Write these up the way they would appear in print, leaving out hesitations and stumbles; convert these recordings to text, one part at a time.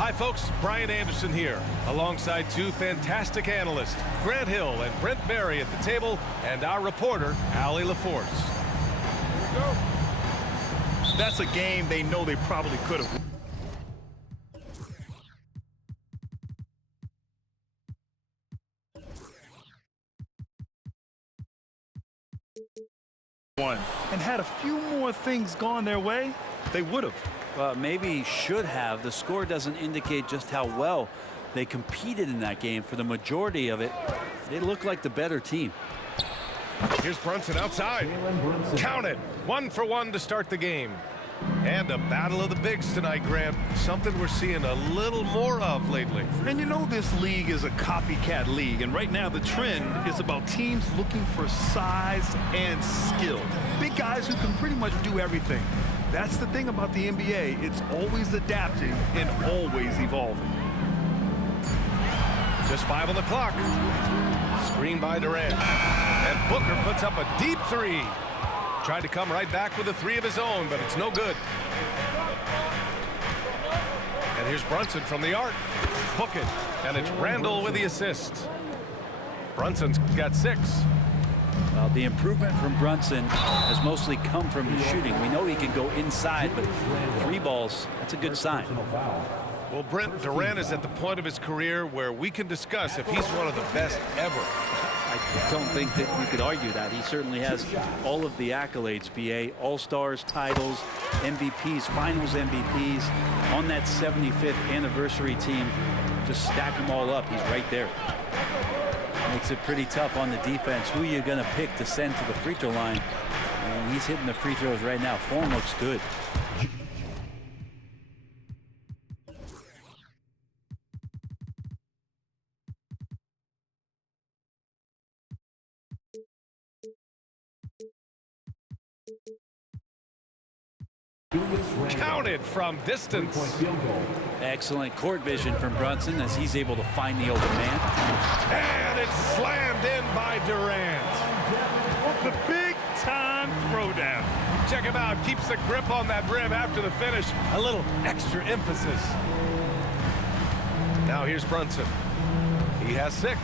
Hi, folks. Brian Anderson here, alongside two fantastic analysts, Grant Hill and Brent Barry at the table, and our reporter, Allie LaForce. Here we go. That's a game they know they probably could have won. And had a few more things gone their way, they would have. Well, maybe should have. The score doesn't indicate just how well they competed in that game. For the majority of it, they look like the better team. Here's Brunson outside. Count it. 1 for 1 to start the game. And a battle of the bigs tonight, Grant. Something we're seeing a little more of lately. And you know this league is a copycat league, and right now the trend is about teams looking for size and skill. Big guys who can pretty much do everything. That's the thing about the NBA. It's always adapting and always evolving. Just 5 on the clock. Screen by Durant. And Booker puts up a deep three. Tried to come right back with a three of his own, but it's no good. And here's Brunson from the arc. Book it. And it's Randall with the assist. Brunson's got 6. Well, the improvement from Brunson has mostly come from his shooting. We know he can go inside, but 3 balls, that's a good sign. Well, Brent, Durant is at the point of his career where we can discuss if he's one of the best ever. I don't think that you could argue that. He certainly has all of the accolades, BA, All-Stars, titles, MVPs, Finals MVPs, on that 75th anniversary team. Just stack them all up. He's right there. Makes it pretty tough on the defense. Who are you going to pick to send to the free throw line? And he's hitting the free throws right now. Form looks good. Counted from distance. Excellent court vision from Brunson as he's able to find the open man. And it's slammed in by Durant. The big-time throwdown. Check him out. Keeps the grip on that rim after the finish. A little extra emphasis. Now here's Brunson. He has 6.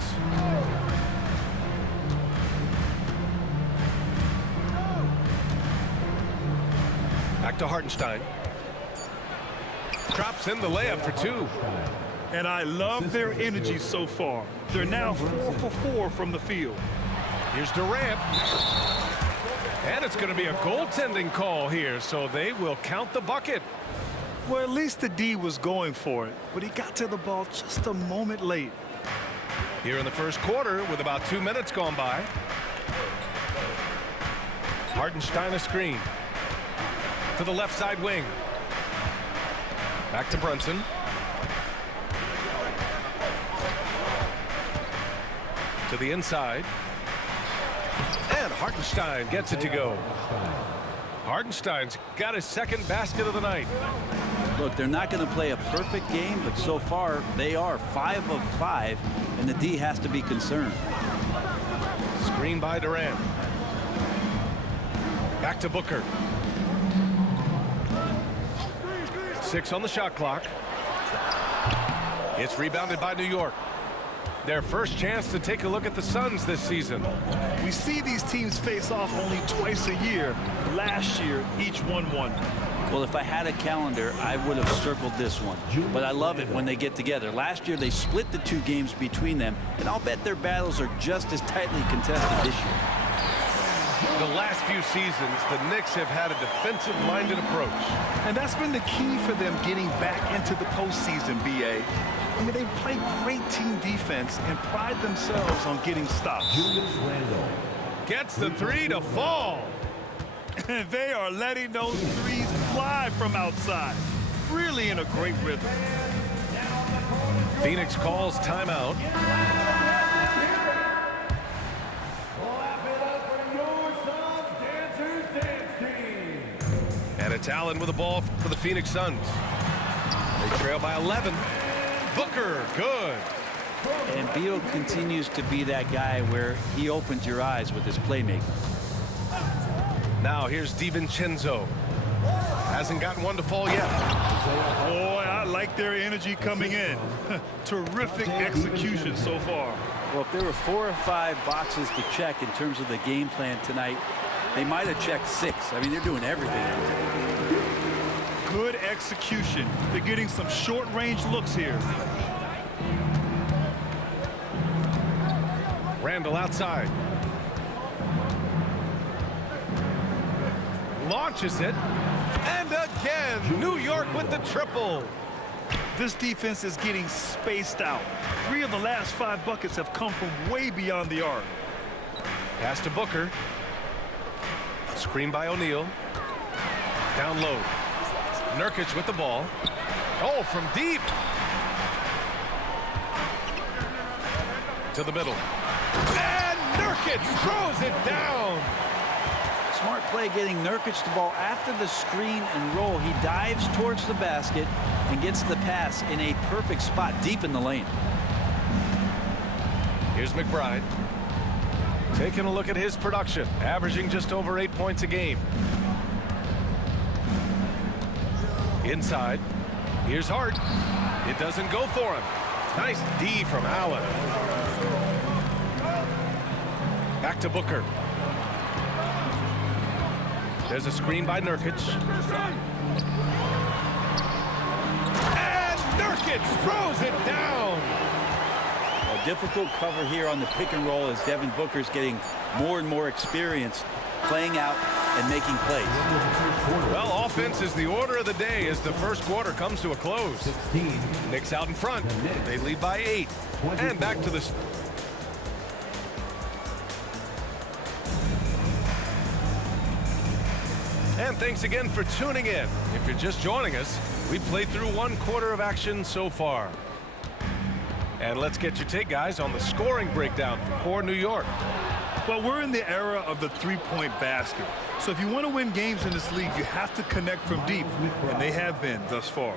Back to Hartenstein. Drops in the layup for 2. And I love their energy so far. They're now 4 for 4 from the field. Here's Durant. And it's going to be a goaltending call here, so they will count the bucket. Well, at least the D was going for it, but he got to the ball just a moment late. Here in the first quarter with about 2 minutes gone by. Hartenstein a screen. To the left side wing. Back to Brunson. To the inside. And Hartenstein gets it to go. Hartenstein's got his second basket of the night. Look, they're not going to play a perfect game, but so far they are 5 of 5, and the D has to be concerned. Screen by Durant. Back to Booker. 6 on the shot clock. It's rebounded by New York. Their first chance to take a look at the Suns this season. We see these teams face off only twice a year. Last year, each won 1. Well, if I had a calendar, I would have circled this one. But I love it when they get together. Last year, they split the 2 games between them, and I'll bet their battles are just as tightly contested this year. The last few seasons, the Knicks have had a defensive-minded approach. And that's been the key for them getting back into the postseason, BA. I mean, they play great team defense and pride themselves on getting stops. Gets the 3 to fall. And they are letting those threes fly from outside. Really in a great rhythm. Phoenix calls timeout. And it's Allen with the ball for the Phoenix Suns. They trail by 11. Booker, good. And Beal continues to be that guy where he opens your eyes with his playmaking. Now here's DiVincenzo. Hasn't gotten one to fall yet. Boy, I like like their energy coming in. Terrific execution so far. Well, if there were 4 or 5 boxes to check in terms of the game plan tonight, they might have checked 6. I mean, they're doing everything out there. Good execution. They're getting some short-range looks here. Randall outside. Launches it. And again, New York with the triple. This defense is getting spaced out. 3 of the last 5 buckets have come from way beyond the arc. Pass to Booker. Screen by O'Neal. Down low. Nurkic with the ball. Oh, from deep. To the middle. And Nurkic throws it down. Smart play getting Nurkic the ball after the screen and roll. He dives towards the basket and gets the pass in a perfect spot deep in the lane. Here's McBride. Taking a look at his production, averaging just over 8 points a game. Inside. Here's Hart. It doesn't go for him. Nice D from Allen. Back to Booker. There's a screen by Nurkic. And Nurkic throws it down. A difficult cover here on the pick and roll as Devin Booker's getting more and more experience playing out and making plays. Well, offense is the order of the day as the first quarter comes to a close. Knicks out in front. They lead by 8. And back to the... And thanks again for tuning in. If you're just joining us, we played through 1 quarter of action so far. And let's get your take, guys, on the scoring breakdown for New York. Well, we're in the era of the three-point basket. So if you want to win games in this league, you have to connect from deep, and they have been thus far.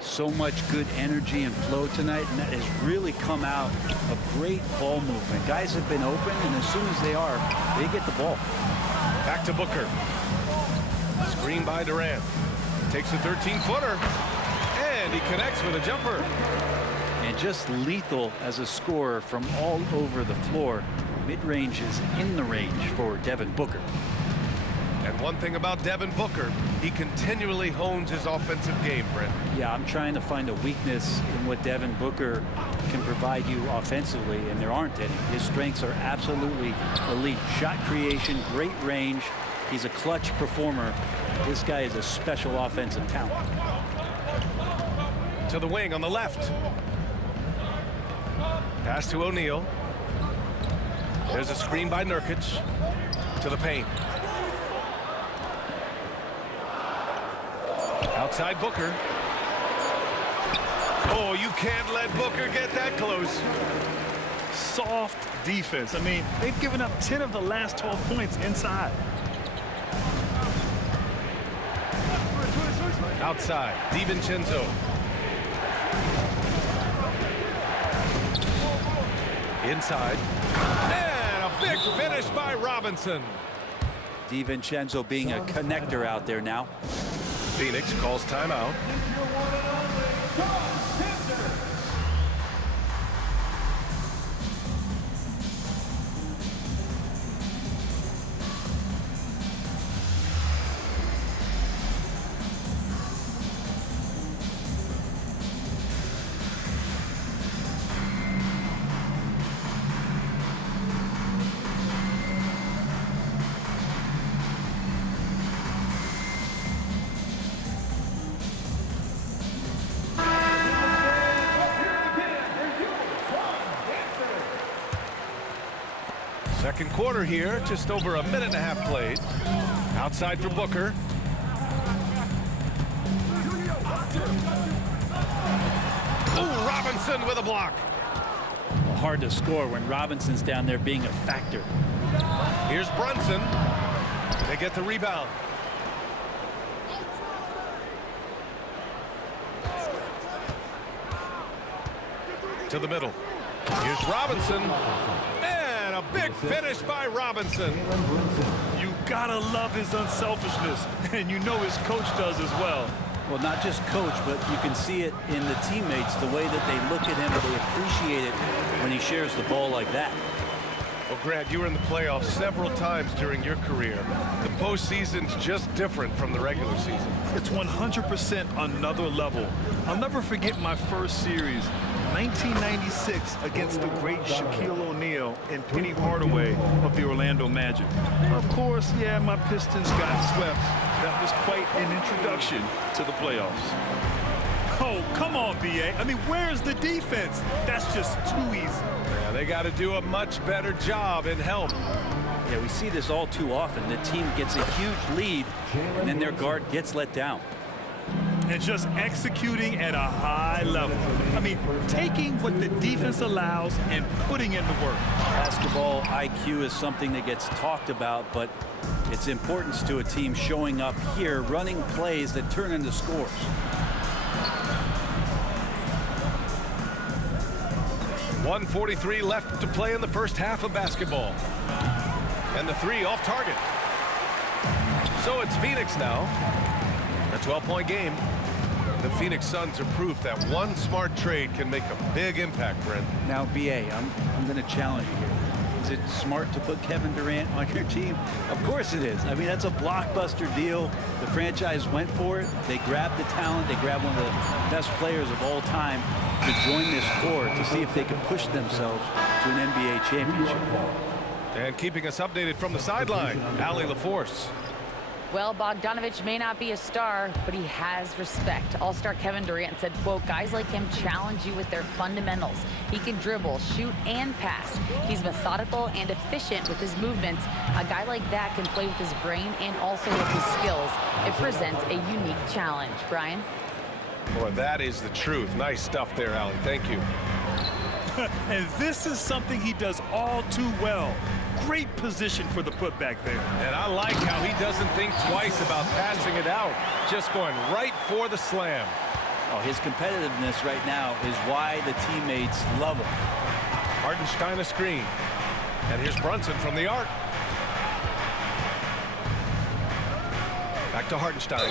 So much good energy and flow tonight, and that has really come out of great ball movement. Guys have been open, and as soon as they are, they get the ball. Back to Booker. Screen by Durant. Takes a 13-footer. And he connects with a jumper. And just lethal as a scorer from all over the floor. Mid-range is in the range for Devin Booker. And one thing about Devin Booker, he continually hones his offensive game, Brent. Yeah, I'm trying to find a weakness in what Devin Booker can provide you offensively, and there aren't any. His strengths are absolutely elite. Shot creation, great range. He's a clutch performer. This guy is a special offensive talent. To the wing on the left. Pass to O'Neal. There's a screen by Nurkic. To the paint. Outside Booker. Oh, you can't let Booker get that close. Soft defense. I mean, they've given up 10 of the last 12 points inside. Outside, DiVincenzo. Inside. And a big finish by Robinson. DiVincenzo being a connector out there now. Phoenix calls timeout. Second quarter here, just over a minute and a half played. Outside for Booker. Oh, Robinson with a block. Well, hard to score when Robinson's down there being a factor. Here's Brunson. They get the rebound. To the middle. Here's Robinson. And a big finish by Robinson. You gotta love his unselfishness, and you know his coach does as well. Well, not just coach, but you can see it in the teammates, the way that they look at him, they appreciate it when he shares the ball like that. Well, Grant, you were in the playoffs several times during your career. The postseason's just different from the regular season. It's 100% another level. I'll never forget my first series, 1996, against the great Shaquille O'Neal and Penny Hardaway of the Orlando Magic. Of course, yeah, my Pistons got swept. That was quite an introduction to the playoffs. Oh, come on, B.A. I mean, where's the defense? That's just too easy. Yeah, they got to do a much better job in help. Yeah, we see this all too often. The team gets a huge lead, and then their guard gets let down. And just executing at a high level. I mean, taking what the defense allows and putting in the work. Basketball IQ is something that gets talked about, but its importance to a team showing up here, running plays that turn into scores. .143 left to play in the first half of basketball. And the three off target. So it's Phoenix now. A 12-point game. The Phoenix Suns are proof that one smart trade can make a big impact, Brent. Now, B.A., I'm going to challenge you here. Is it smart to put Kevin Durant on your team? Of course it is. I mean, that's a blockbuster deal. The franchise went for it. They grabbed the talent. They grabbed one of the best players of all time to join this core to see if they can push themselves to an NBA championship. And keeping us updated from the sideline, Allie LaForce. Well, Bogdanovich may not be a star, but he has respect. All-star Kevin Durant said, quote, guys like him challenge you with their fundamentals. He can dribble, shoot, and pass. He's methodical and efficient with his movements. A guy like that can play with his brain and also with his skills. It presents a unique challenge. Brian? Boy, that is the truth. Nice stuff there, Allie. Thank you. And this is something he does all too well. Great position for the putback there. And I like how he doesn't think twice about passing it out, just going right for the slam. Oh, his competitiveness right now is why the teammates love him. Hartenstein a screen. And here's Brunson from the arc. Back to Hartenstein.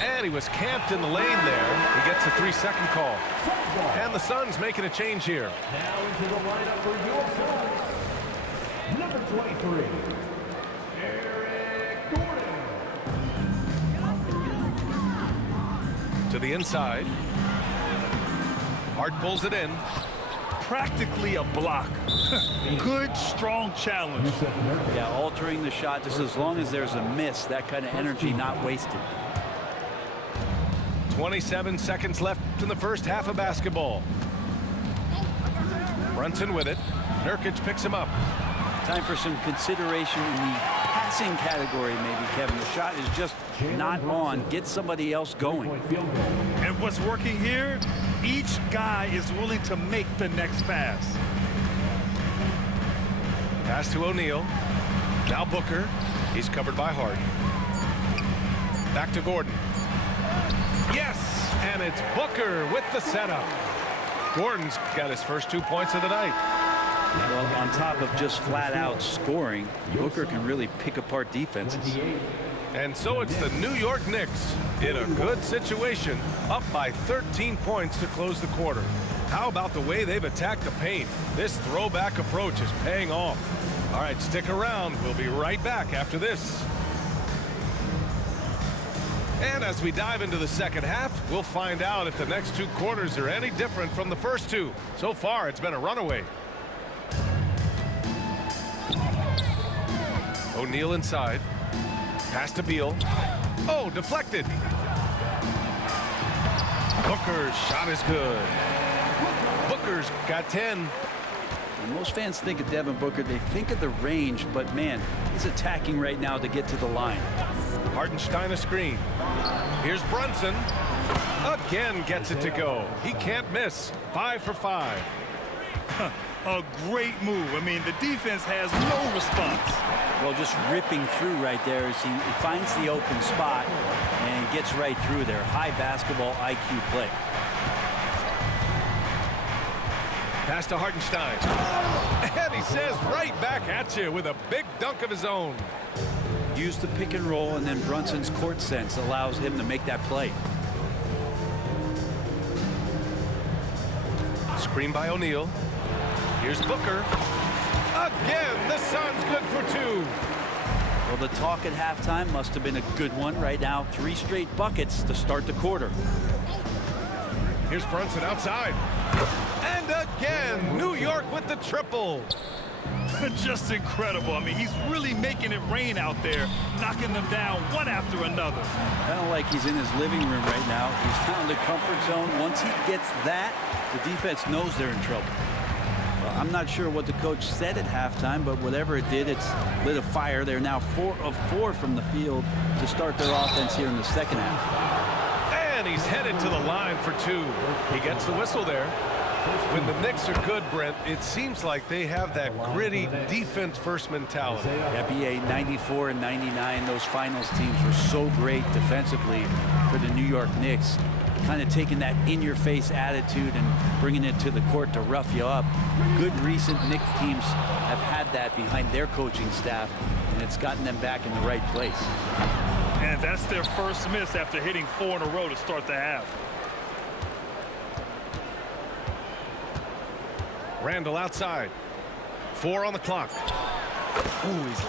And he was camped in the lane there. He gets a 3-second call. And the Suns making a change here. Now into the lineup for your Suns. Number 23, Eric Gordon. To the inside. Hart pulls it in. Practically a block. Good, strong challenge. Yeah, altering the shot just as long as there's a miss, that kind of energy not wasted. 27 seconds left in the first half of basketball. Brunson with it. Nurkic picks him up. Time for some consideration in the passing category, maybe, Kevin. The shot is just not on. Get somebody else going. And what's working here, each guy is willing to make the next pass. Pass to O'Neal. Now Booker. He's covered by Hart. Back to Gordon. Yes, and it's Booker with the setup. Gordon's got his first 2 points of the night. Well, on top of just flat-out scoring, Booker can really pick apart defenses. And so it's the New York Knicks in a good situation, up by 13 points to close the quarter. How about the way they've attacked the paint? This throwback approach is paying off. All right, stick around. We'll be right back after this. And as we dive into the second half, we'll find out if the next 2 quarters are any different from the first 2. So far, it's been a runaway. O'Neal inside. Pass to Beal. Oh, deflected. Booker's shot is good. Booker's got 10. And most fans think of Devin Booker, they think of the range, but man, he's attacking right now to get to the line. Hartenstein a screen. Here's Brunson. Again gets it to go. He can't miss. 5 for 5. A great move. I mean, the defense has no response. Well, just ripping through right there as he finds the open spot and gets right through there. High basketball IQ play. Pass to Hartenstein. And he says right back at you with a big dunk of his own. Use the pick and roll, and then Brunson's court sense allows him to make that play. Screen by O'Neal. Here's Booker. Again, the Suns good for 2. Well, the talk at halftime must have been a good one. Right now, 3 straight buckets to start the quarter. Here's Brunson outside. And again, New York with the triple. Just incredible. I mean, he's really making it rain out there, knocking them down one after another. Kind of like he's in his living room right now. He's found a comfort zone. Once he gets that, the defense knows they're in trouble. I'm not sure what the coach said at halftime, but whatever it did, it's lit a fire. They're now 4 of 4 from the field to start their offense here in the second half. And he's headed to the line for 2. He gets the whistle there. When the Knicks are good, Brent, it seems like they have that gritty defense-first mentality. Yeah, BA 94 and 99, those finals teams were so great defensively for the New York Knicks. Kind of taking that in-your-face attitude and bringing it to the court to rough you up. Good recent Knicks teams have had that behind their coaching staff, and it's gotten them back in the right place. And that's their first miss after hitting 4 in a row to start the half. Randall outside. 4 on the clock. Ooh, he's